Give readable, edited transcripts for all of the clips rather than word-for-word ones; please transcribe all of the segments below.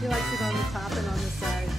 He likes it on the top and on the sides.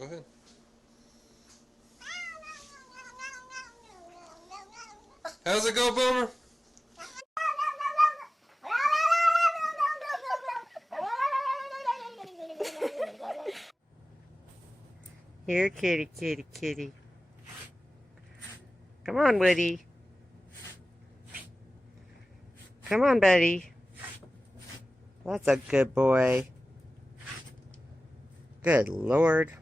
Go ahead. How's it go, Boomer? Here, kitty, kitty, kitty. Come on, Woody. Come on, buddy. That's a good boy. Good Lord.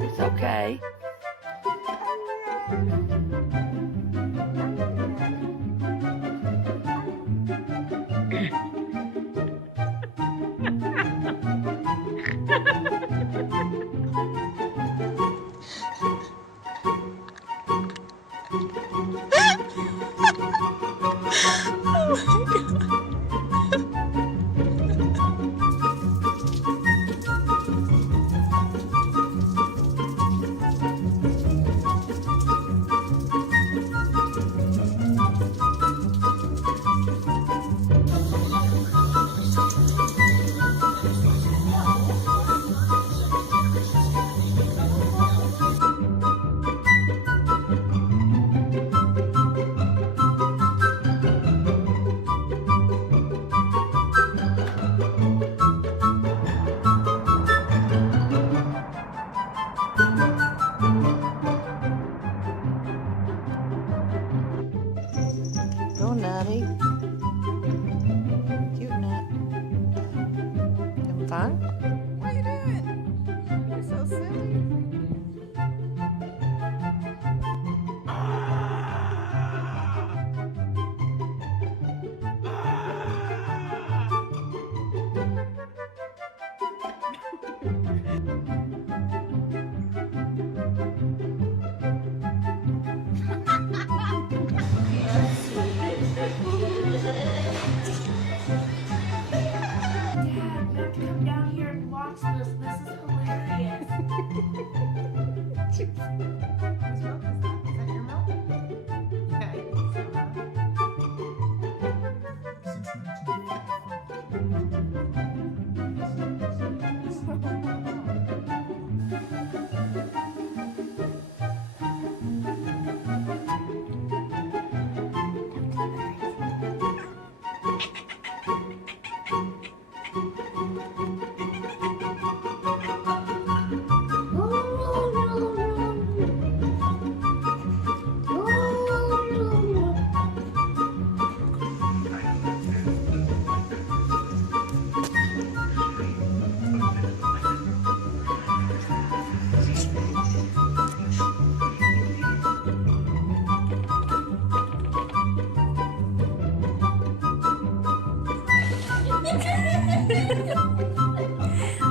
It's okay. huh? What are you doing? You're so silly. Dad, you have to come down here and watch this. This is hilarious. Whose milk is that? Is that your milk? Yeah, I think so, huh?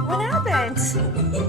What happened?